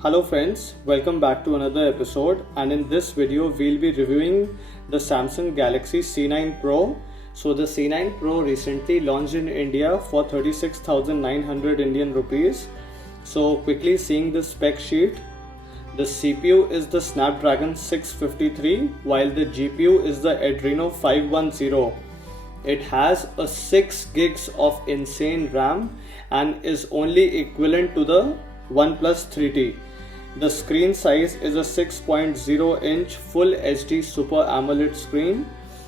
Hello friends, welcome back to another episode, and in this video we'll be reviewing the Samsung Galaxy C9 Pro. So the C9 Pro recently launched in India for 36,900 Indian rupees. So quickly seeing the spec sheet, the CPU is the Snapdragon 653 while the GPU is the Adreno 510. It has a 6 gigs of insane RAM and is only equivalent to the OnePlus 3T. The screen size is a 6.0 inch Full HD Super AMOLED screen,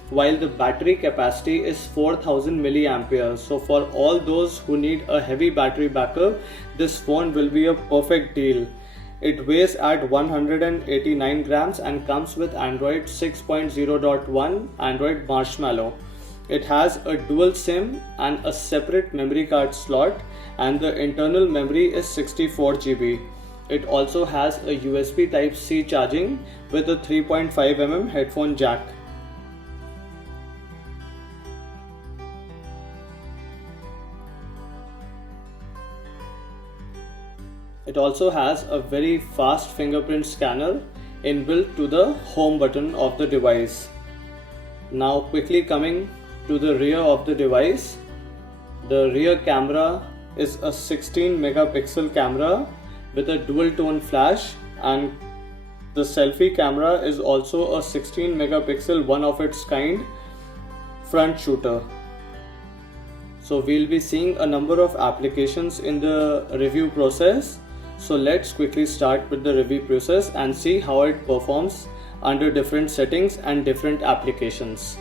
while the battery capacity is 4000 mAh. So for all those who need a heavy battery backup, this phone will be a perfect deal. It weighs at 189 grams and comes with Android 6.0.1 Android Marshmallow. It has a dual SIM and a separate memory card slot, and the internal memory is 64 GB. It also has a USB Type-C charging with a 3.5mm headphone jack. It also has a very fast fingerprint scanner inbuilt to the home button of the device. Now quickly coming to the rear of the device, the rear camera is a 16 megapixel camera with a dual tone flash, and the selfie camera is also a 16 megapixel one of its kind front shooter. So we'll be seeing a number of applications in the review process. So let's quickly start with the review process and see how it performs under different settings and different applications.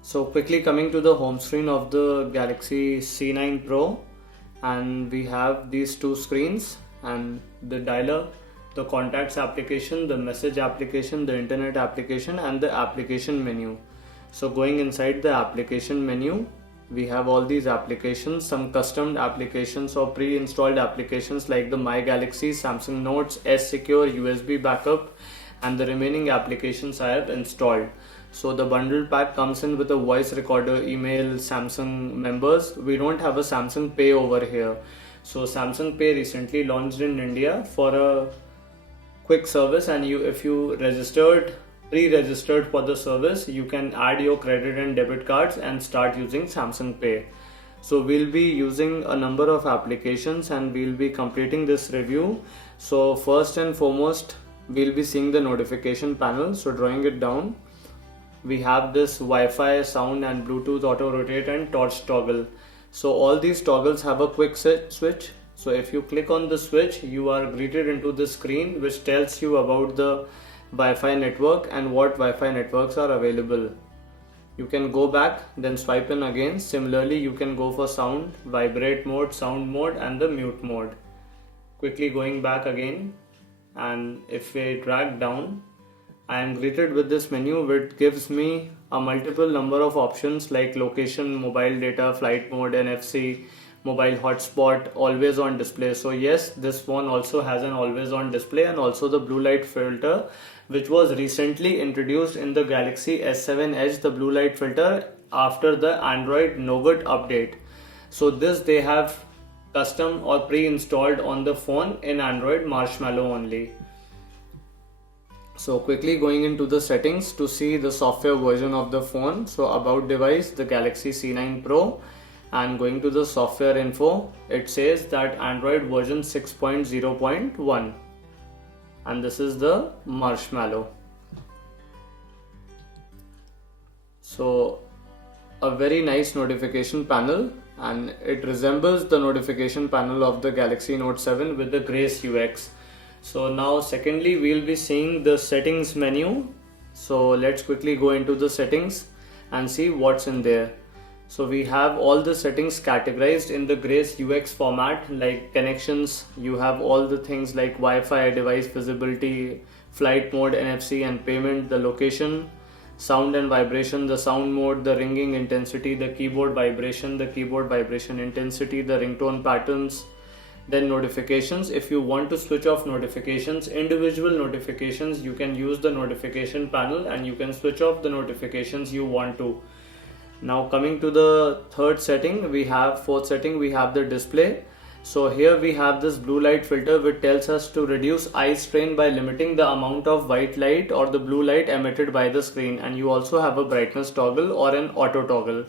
So quickly coming to the home screen of the Galaxy C9 Pro, and we have these two screens and the dialer, the contacts application, the message application, the internet application, and the application menu. So going inside the application menu, we have all these applications, some custom applications or pre-installed applications like the My Galaxy, Samsung Notes, S Secure, USB backup, and the remaining applications I have installed. So the bundle pack comes in with a voice recorder, email, Samsung members. We don't have a Samsung Pay over here. So Samsung Pay recently launched in India for a quick service, and if you pre-registered for the service, you can add your credit and debit cards and start using Samsung Pay. So we'll be using a number of applications and we'll be completing this review. So first and foremost, we'll be seeing the notification panel. So drawing it down, we have this Wi-Fi, sound and Bluetooth auto rotate and torch toggle. So all these toggles have a quick switch. So if you click on the switch, you are greeted into the screen which tells you about the Wi-Fi network and what Wi-Fi networks are available. You can go back, then swipe in again. Similarly, you can go for sound, vibrate mode, sound mode, and the mute mode. Quickly going back again, and if we drag down, I am greeted with this menu which gives me a multiple number of options like location, mobile data, flight mode, NFC, mobile hotspot, always on display. So yes, this phone also has an always on display, and also the blue light filter which was recently introduced in the Galaxy S7 Edge, the blue light filter after the Android Nougat update. So this they have custom or pre-installed on the phone in Android Marshmallow only. So quickly going into the settings to see the software version of the phone. So about device, the Galaxy C9 Pro, and going to the software info, it says that Android version 6.0.1, and this is the Marshmallow. So a very nice notification panel, and it resembles the notification panel of the Galaxy Note 7 with the Grace UX. So now secondly, we'll be seeing the settings menu. So let's quickly go into the settings and see what's in there. So we have all the settings categorized in the Grace UX format, like connections. You have all the things like Wi-Fi, device visibility, flight mode, NFC and payment, the location, sound and vibration, the sound mode, the ringing intensity, the keyboard vibration intensity, the ringtone patterns, Then notifications, if you want to switch off notifications, individual notifications, you can use the notification panel and you can switch off the notifications you want to. Now coming to the fourth setting, we have the display. So here we have this blue light filter which tells us to reduce eye strain by limiting the amount of white light or the blue light emitted by the screen, and you also have a brightness toggle or an auto toggle.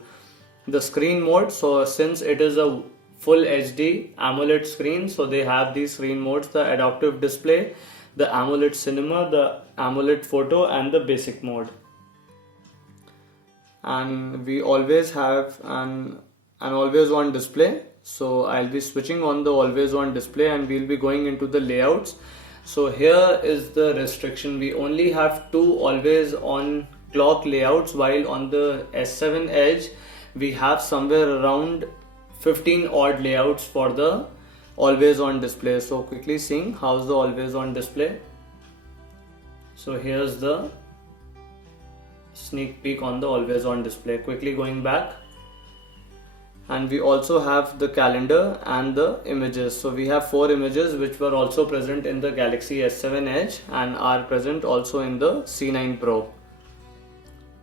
The screen mode, so since it is a full HD AMOLED screen, so they have these screen modes: the adaptive display, the AMOLED cinema, the AMOLED photo, and the basic mode. And we always have an always on display. So I'll be switching on the always on display and we'll be going into the layouts. So here is the restriction: we only have 2 always on clock layouts, while on the S7 Edge we have somewhere around 15 odd layouts for the always on display. So quickly seeing how's the always on display. So here's the sneak peek on the always on display. Quickly going back, and we also have the calendar and the images. So we have 4 images which were also present in the Galaxy S7 Edge and are present also in the C9 Pro.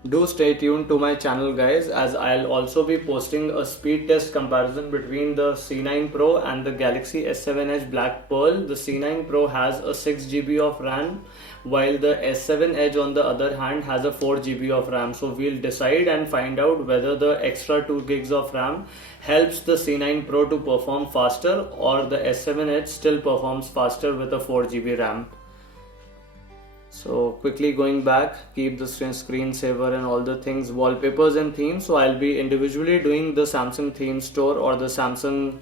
Do stay tuned to my channel guys, as I'll also be posting a speed test comparison between the C9 Pro and the Galaxy S7 Edge Black Pearl. The C9 Pro has a 6 GB of RAM, while the S7 Edge on the other hand has a 4 GB of RAM. So we'll decide and find out whether the extra 2 gigs of RAM helps the C9 Pro to perform faster, or the S7 Edge still performs faster with a 4 GB RAM. So quickly going back, keep the screensaver and all the things, wallpapers and themes. So I'll be individually doing the Samsung theme store or the Samsung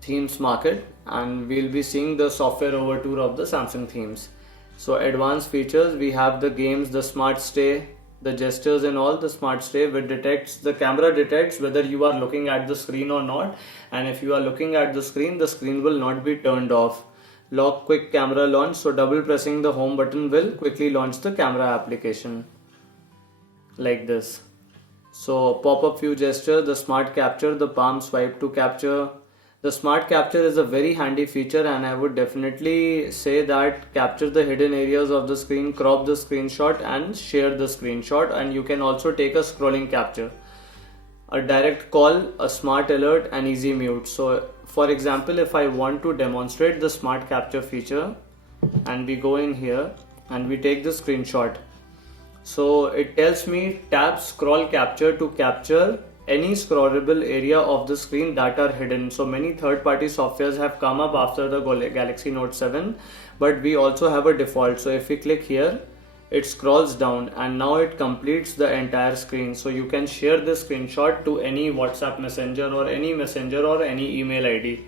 themes market, and we'll be seeing the software overview of the Samsung themes. So advanced features, we have the games, the smart stay, the gestures and all. The smart stay, which the camera detects whether you are looking at the screen or not, and if you are looking at the screen will not be turned off. Lock quick camera launch, so double pressing the home button will quickly launch the camera application like this. So pop-up view gesture, the smart capture, the palm swipe to capture. The smart capture is a very handy feature, and I would definitely say that capture the hidden areas of the screen, crop the screenshot and share the screenshot, and you can also take a scrolling capture. A direct call, a smart alert, and easy mute. So for example, if I want to demonstrate the smart capture feature, and we go in here and we take the screenshot, so it tells me tap scroll capture to capture any scrollable area of the screen that are hidden. So many third-party softwares have come up after the Galaxy Note 7, but we also have a default. So if we click here, it scrolls down and now it completes the entire screen. So you can share this screenshot to any WhatsApp messenger or any email ID.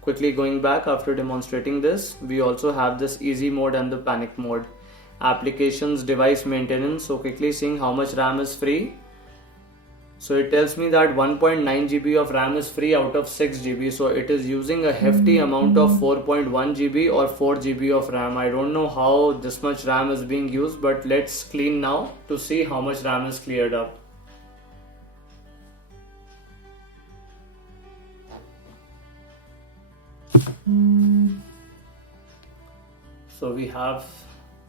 Quickly going back after demonstrating this, we also have this easy mode and the panic mode. Applications, device maintenance. So quickly seeing how much RAM is free. So it tells me that 1.9 GB of RAM is free out of 6 GB. So it is using a hefty amount of 4.1 GB or 4 GB of RAM. I don't know how this much RAM is being used, but let's clean now to see how much RAM is cleared up. So we have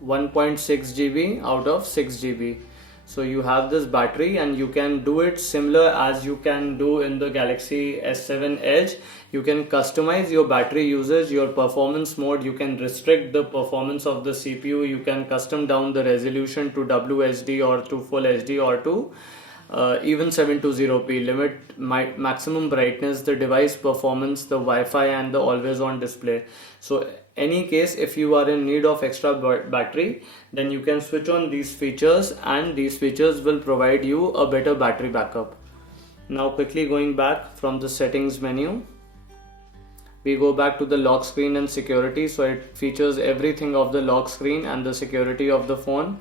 1.6 GB out of 6 GB. So you have this battery, and you can do it similar as you can do in the Galaxy S7 Edge. You can customize your battery usage, your performance mode. You can restrict the performance of the CPU. You can custom down the resolution to WHD or to Full HD or to even 720p. Limit maximum brightness, the device performance, the Wi-Fi, and the always on display. So any case, if you are in need of extra battery, then you can switch on these features, and these features will provide you a better battery backup. Now quickly going back from the settings menu, we go back to the lock screen and security. So it features everything of the lock screen and the security of the phone.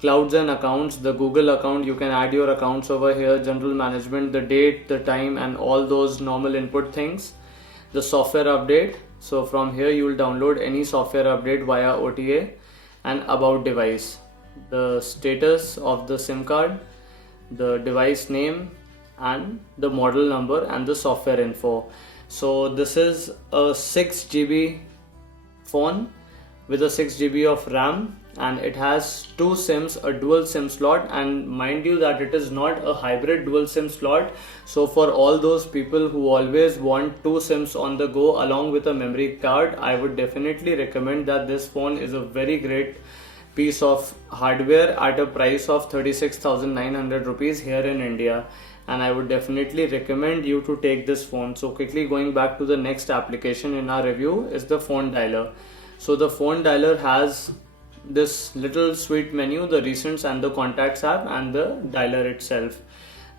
Clouds and accounts, the Google account, you can add your accounts over here. General management, the date, the time, and all those normal input things. The software update, so from here you will download any software update via OTA. And about device, the status of the SIM card, the device name, and the model number, and the software info. So this is a 6 GB phone with a 6 GB of RAM, and it has two SIMs, a dual SIM slot, and mind you that it is not a hybrid dual SIM slot. So for all those people who always want two SIMs on the go along with a memory card, I would definitely recommend that this phone is a very great piece of hardware at a price of 36,900 rupees here in India, and I would definitely recommend you to take this phone. So quickly going back to the next application in our review is the phone dialer. So the phone dialer has this little sweet menu, the recents and the contacts app, and the dialer itself.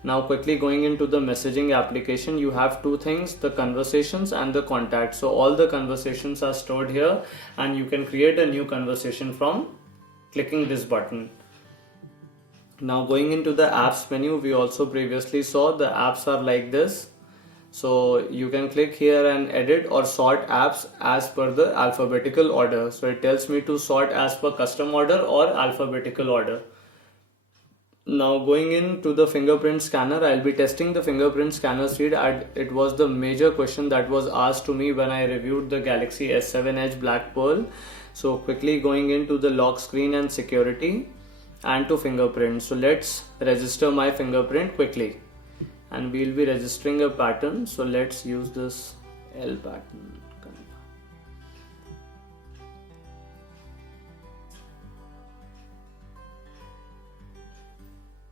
Now quickly going into the messaging application, you have two things, the conversations and the contacts. So all the conversations are stored here, and you can create a new conversation from clicking this button. Now going into the apps menu, we also previously saw the apps are like this. So you can click here and edit or sort apps as per the alphabetical order. So it tells me to sort as per custom order or alphabetical order. Now going into the fingerprint scanner, I'll be testing the fingerprint scanner speed. It was the major question that was asked to me when I reviewed the Galaxy S7 Edge Black Pearl. So quickly going into the lock screen and security and to fingerprint. So let's register my fingerprint quickly, and we'll be registering a pattern. So let's use this L pattern.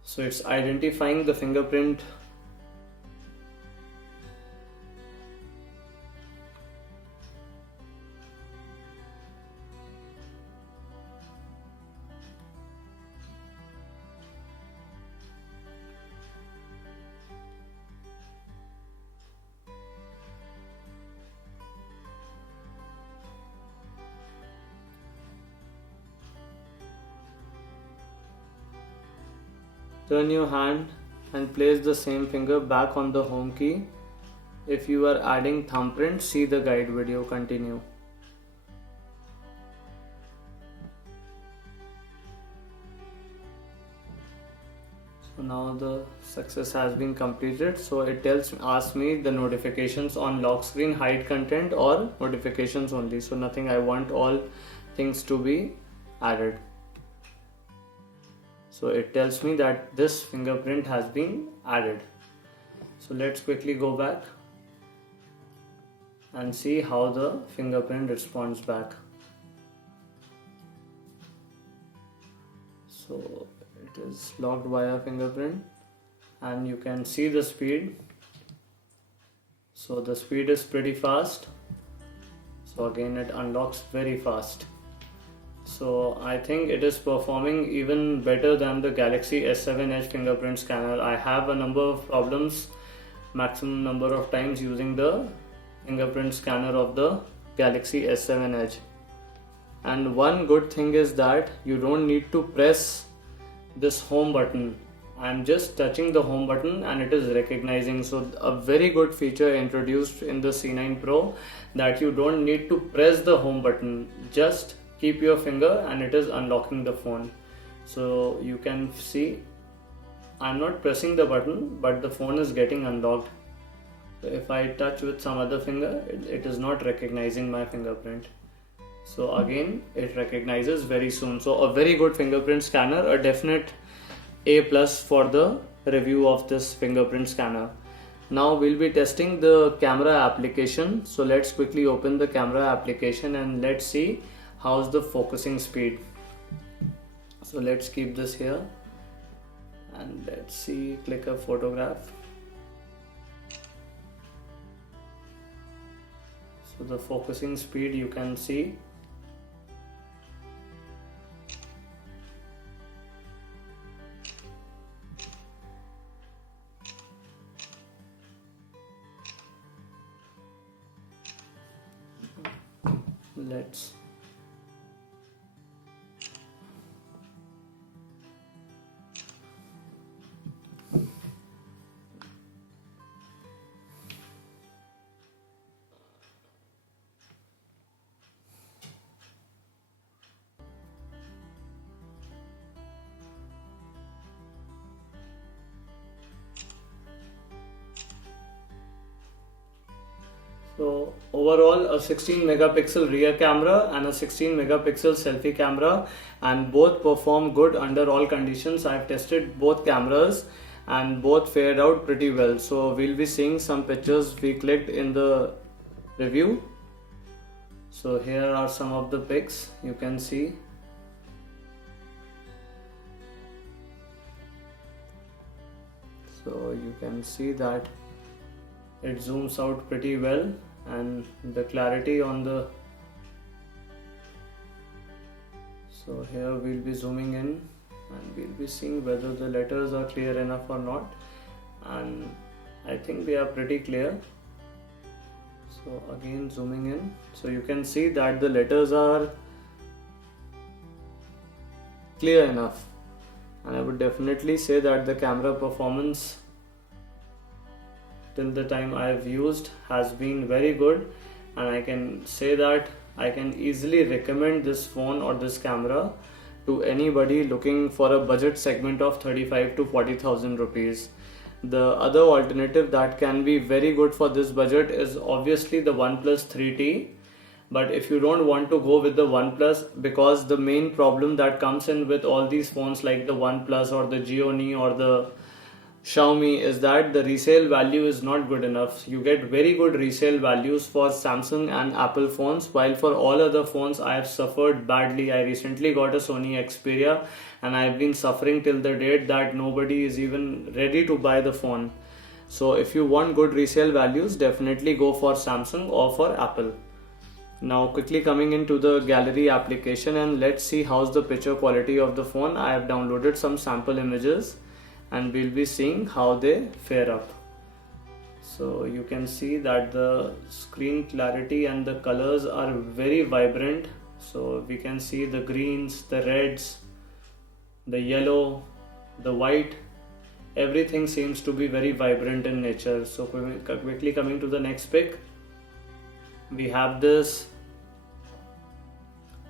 So it's identifying the fingerprint. Turn your hand and place the same finger back on the home key. If you are adding thumbprint, see the guide video. Continue. So now the success has been completed. So it asks me the notifications on lock screen, hide content or notifications only. So nothing, I want all things to be added. So it tells me that this fingerprint has been added. So let's quickly go back and see how the fingerprint responds back. So it is locked via fingerprint, and you can see the speed. So the speed is pretty fast. So again, it unlocks very fast. So I think it is performing even better than the Galaxy S7 Edge fingerprint scanner. I have a number of problems, maximum number of times using the fingerprint scanner of the Galaxy S7 Edge. And one good thing is that you don't need to press this home button. I'm just touching the home button and it is recognizing. So a very good feature introduced in the C9 Pro, that you don't need to press the home button. Just keep your finger and it is unlocking the phone. So you can see I'm not pressing the button, but the phone is getting unlocked. So if I touch with some other finger, it is not recognizing my fingerprint. So again, it recognizes very soon. So a very good fingerprint scanner, a definite A+ for the review of this fingerprint scanner. Now we'll be testing the camera application. So let's quickly open the camera application and let's see how's the focusing speed. So let's keep this here and let's see, click a photograph. So the focusing speed you can see. Let's So overall a 16 megapixel rear camera and a 16 megapixel selfie camera, and both perform good under all conditions. I've tested both cameras and both fared out pretty well. So we'll be seeing some pictures we clicked in the review. So here are some of the pics you can see. So you can see that it zooms out pretty well, and the clarity on the, so here we'll be zooming in and we'll be seeing whether the letters are clear enough or not, and I think they are pretty clear. So again zooming in, so you can see that the letters are clear enough, and I would definitely say that the camera performance till the time I've used has been very good, and I can say that I can easily recommend this phone or this camera to anybody looking for a budget segment of 35 to 40,000 rupees. The other alternative that can be very good for this budget is obviously the OnePlus 3T. But if you don't want to go with the OnePlus, because the main problem that comes in with all these phones like the OnePlus or the Xiaomi or the Xiaomi is that the resale value is not good enough. You get very good resale values for Samsung and Apple phones, while for all other phones I have suffered badly. I recently got a Sony Xperia and I've been suffering till the date that nobody is even ready to buy the phone. So if you want good resale values, definitely go for Samsung or for Apple. Now quickly coming into the gallery application, and let's see how's the picture quality of the phone. I have downloaded some sample images and we'll be seeing how they fare up. So you can see that the screen clarity and the colors are very vibrant. So we can see the greens, the reds, the yellow, the white, everything seems to be very vibrant in nature. So quickly coming to the next pic, we have this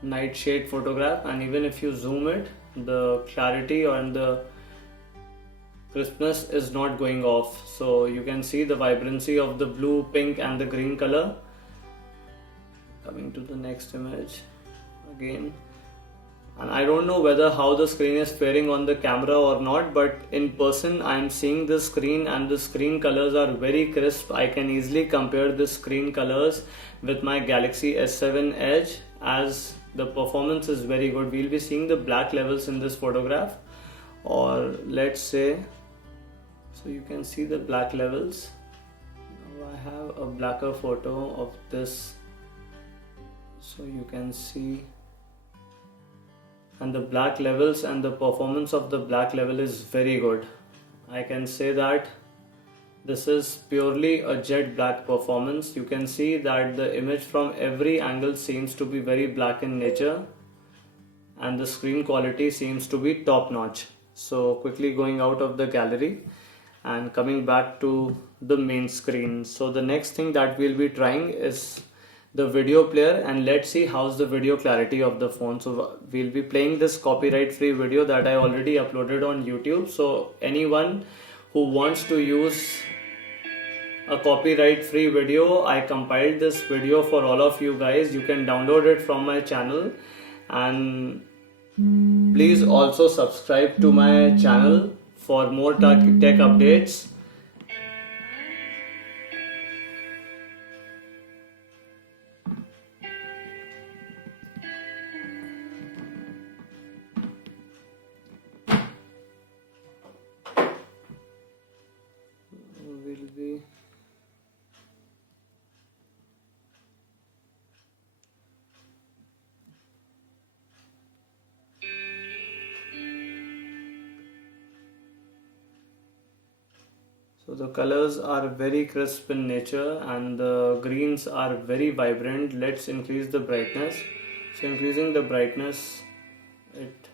night shade photograph, and even if you zoom it, the clarity and the crispness is not going off. So you can see the vibrancy of the blue, pink and the green color. Coming to the next image again, and I don't know whether how the screen is faring on the camera or not, but in person I am seeing the screen and the screen colors are very crisp. I can easily compare the screen colors with my Galaxy S7 Edge, as the performance is very good. We'll be seeing the black levels in this photograph, or let's say, so you can see the black levels. Now I have a blacker photo of this, so you can see, and the black levels and the performance of the black level is very good. I can say that this is purely a jet black performance. You can see that the image from every angle seems to be very black in nature, and the screen quality seems to be top notch. So quickly going out of the gallery and coming back to the main screen. So the next thing that we'll be trying is the video player, and let's see how's the video clarity of the phone. So we'll be playing this copyright free video that I already uploaded on YouTube. So anyone who wants to use a copyright free video, I compiled this video for all of you guys. You can download it from my channel, and please also subscribe to my channel for more tech updates. Will be So the colors are very crisp in nature and the greens are very vibrant. Let's increase the brightness. So increasing the brightness, it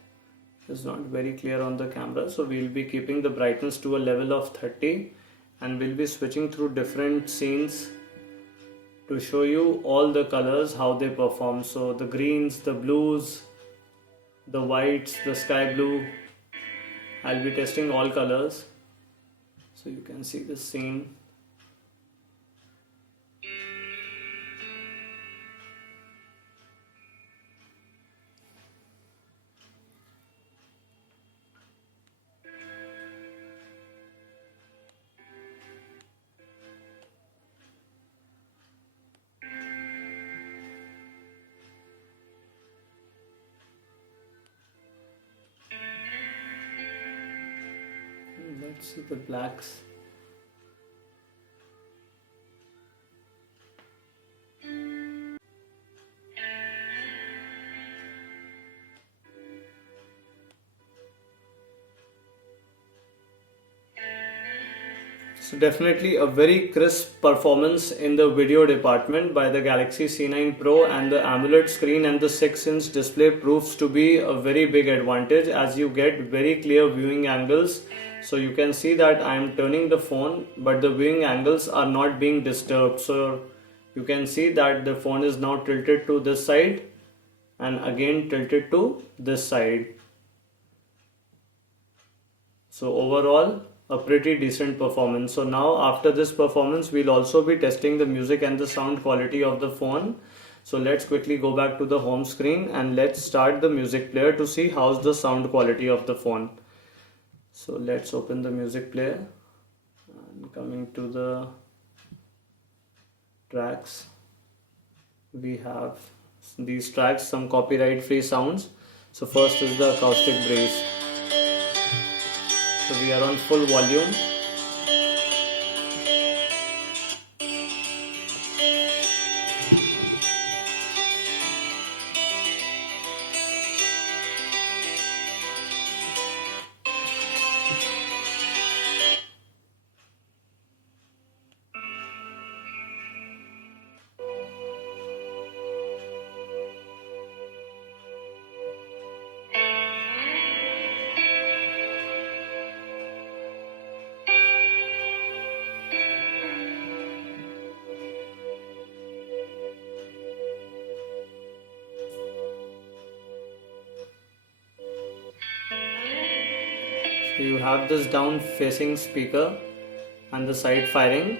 is not very clear on the camera. So we'll be keeping the brightness to a level of 30 and we'll be switching through different scenes to show you all the colors, how they perform. So the greens, the blues, the whites, the sky blue. I'll be testing all colors. So you can see the scene. let's see the blacks. So definitely a very crisp performance in the video department by the Galaxy C9 Pro, and the AMOLED screen and the 6-inch display proves to be a very big advantage as you get very clear viewing angles. So you can see that I am turning the phone but the viewing angles are not being disturbed. So you can see that the phone is now tilted to this side and again tilted to this side. So overall a pretty decent performance. So now after this performance we'll also be testing the music and the sound quality of the phone. So let's quickly go back to the home screen and let's start the music player to see how's the sound quality of the phone. So let's open the music player and coming to the tracks, we have these tracks, some copyright free sounds. So first is the acoustic breeze. So we are on full volume. So you have this down facing speaker and the side firing,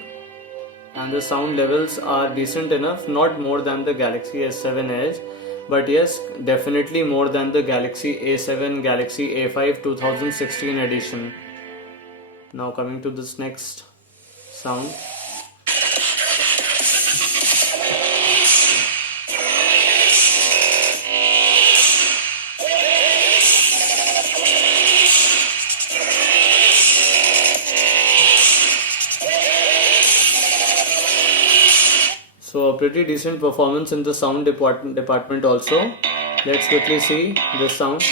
and the sound levels are decent enough, not more than the Galaxy S7 Edge, but yes, definitely more than the Galaxy A7, Galaxy A5 2016 edition. Now coming to this next sound. So a pretty decent performance in the sound department also. Let's quickly see this sound.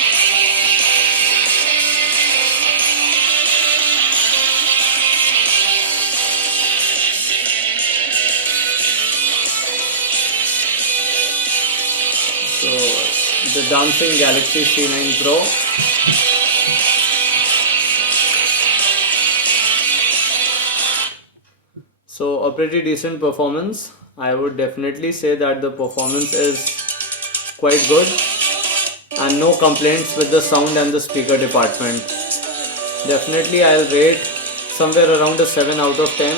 So the dancing Galaxy C9 Pro. So a pretty decent performance. I would definitely say that the performance is quite good and no complaints with the sound and the speaker department. Definitely I'll rate somewhere around a 7 out of 10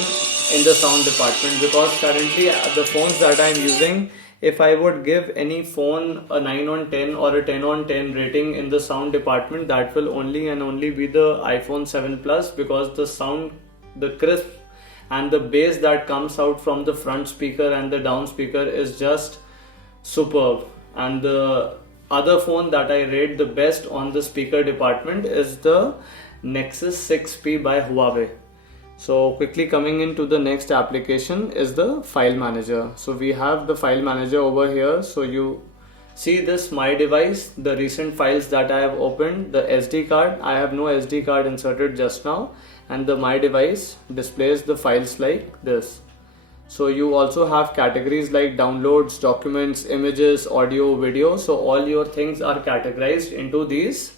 in the sound department, because currently the phones that I'm using, if I would give any phone a 9 on 10 or a 10 on 10 rating in the sound department, that will only and only be the iPhone 7 Plus, because the sound, the crisp and the bass that comes out from the front speaker and the down speaker is just superb. And the other phone that I rate the best on the speaker department is the Nexus 6P by Huawei. So quickly coming into the next application is the file manager. So we have the file manager over here. So you see this My Device, the recent files that I have opened, the SD card, I have no SD card inserted just now, and the My Device displays the files like this. So you also have categories like downloads, documents, images, audio, video. So all your things are categorized into these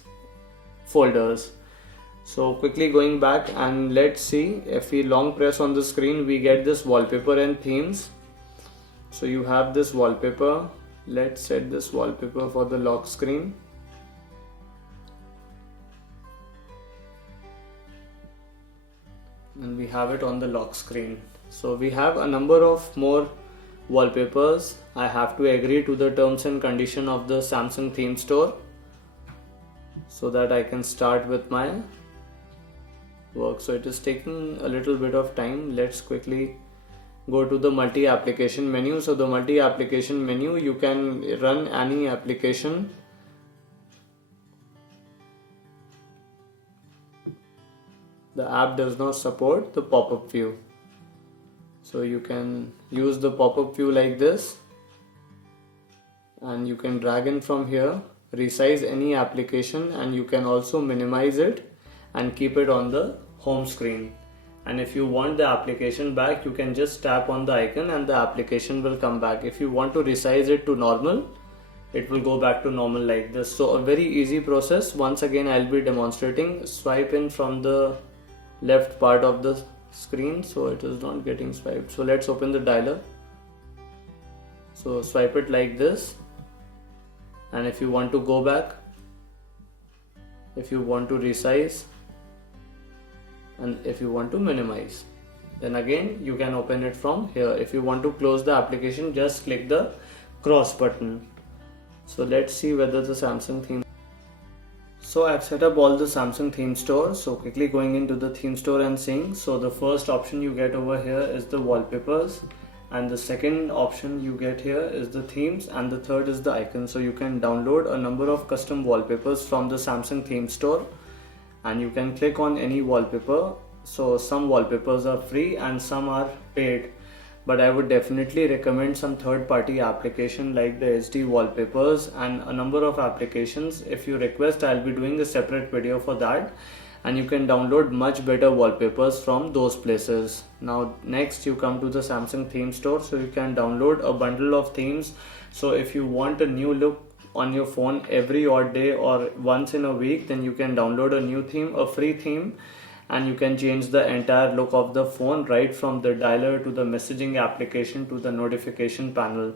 folders. So quickly going back and let's see, if we long press on the screen, we get this wallpaper and themes. So you have this wallpaper. Let's set this wallpaper for the lock screen. And we have it on the lock screen. So we have a number of more wallpapers. I have to agree to the terms and condition of the Samsung theme store so that I can start with my work. So it is taking a little bit of time. Let's quickly go to the multi-application menu. So the multi-application menu, you can run any application. the app does not support the pop-up view. So you can use the pop-up view like this, and you can drag in from here, resize any application, and you can also minimize it and keep it on the home screen. And if you want the application back, you can just tap on the icon and the application will come back. If you want to resize it to normal, it will go back to normal like this. So a very easy process. Once again, I'll be demonstrating. Swipe in from the left part of the screen, so it is not getting swiped. So let's open the dialer. So swipe it like this, and if you want to go back, if you want to resize, and if you want to minimize, then again you can open it from here. If you want to close the application, just click the cross button. So let's see whether the Samsung theme. So I've set up all the Samsung theme store. So quickly going into the theme store and seeing. So the first option you get over here is the wallpapers, and the second option you get here is the themes, and the third is the icon. So you can download a number of custom wallpapers from the Samsung theme store, and you can click on any wallpaper. So some wallpapers are free and some are paid, but I would definitely recommend some third-party application like the SD wallpapers and a number of applications. If you request, I'll be doing a separate video for that, and you can download much better wallpapers from those places. Now next you come to the Samsung theme store, so you can download a bundle of themes. So if you want a new look on your phone every odd day or once in a week, then you can download a new theme, a free theme, and you can change the entire look of the phone right from the dialer to the messaging application to the notification panel.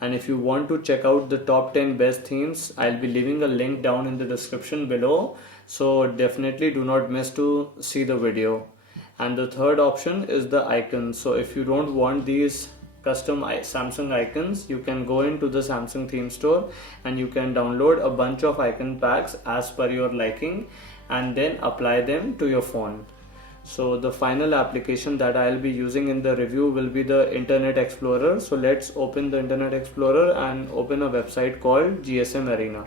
And if you want to check out the top 10 best themes, I'll be leaving a link down in the description below, so definitely do not miss to see the video. And the third option is the icons. So if you don't want these custom Samsung icons, you can go into the Samsung theme store and you can download a bunch of icon packs as per your liking and then apply them to your phone. So the final application that I'll be using in the review will be the Internet Explorer. So let's open the Internet Explorer and open a website called GSM Arena.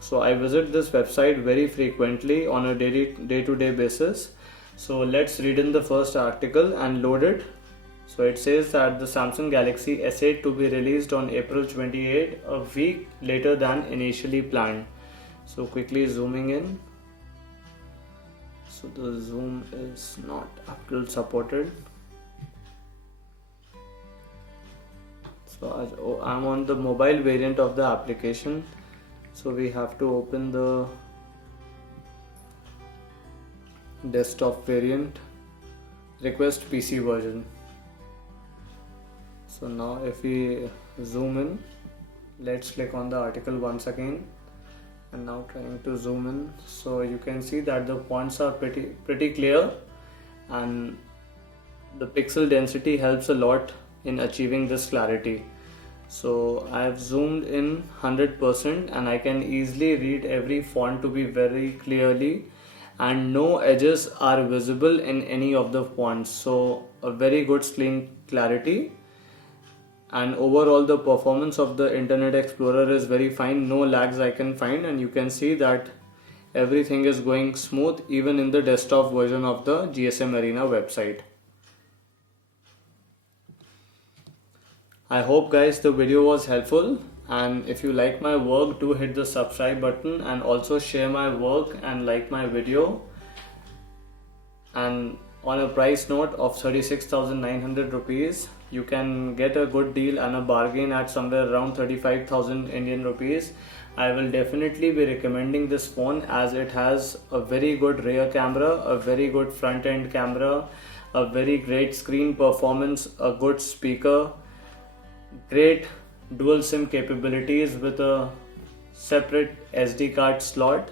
So I visit this website very frequently on a day-to-day basis. So let's read in the first article and load it. So it says that the Samsung Galaxy S8 to be released on April 28, a week later than initially planned. So quickly zooming in. So the zoom is not Apple supported. So I'm on the mobile variant of the application. So we have to open the desktop variant, request PC version. So now if we zoom in, let's click on the article once again, and now trying to zoom in. So you can see that the fonts are pretty clear, and the pixel density helps a lot in achieving this clarity. So I have zoomed in 100% and I can easily read every font to be very clearly, and no edges are visible in any of the fonts. So a very good clean clarity, and overall the performance of the Internet Explorer is very fine. No lags I can find, and you can see that everything is going smooth even in the desktop version of the GSM Arena website. I hope guys the video was helpful, and if you like my work, do hit the subscribe button and also share my work and like my video. And on a price note of 36,900 rupees, you can get a good deal and a bargain at somewhere around 35,000 Indian rupees. I will definitely be recommending this phone as it has a very good rear camera, a very good front end camera, a very great screen performance, a good speaker, great dual SIM capabilities with a separate SD card slot,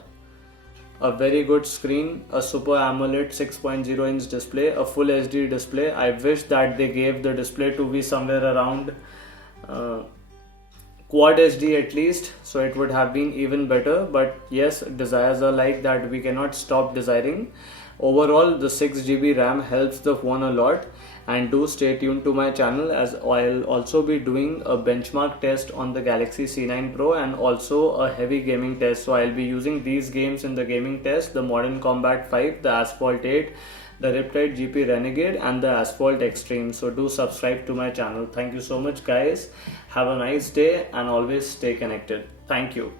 a very good screen, a Super AMOLED 6.0 inch display, a full HD display. I wish that they gave the display to be somewhere around Quad HD at least, so it would have been even better. But yes, desires are like that, we cannot stop desiring. Overall, the 6 GB RAM helps the phone a lot. And do stay tuned to my channel, as I'll also be doing a benchmark test on the Galaxy C9 Pro and also a heavy gaming test. So I'll be using these games in the gaming test: the Modern Combat 5, the Asphalt 8, the Riptide GP Renegade, and the Asphalt Extreme. So do subscribe to my channel. Thank you so much, guys. Have a nice day and always stay connected. Thank you.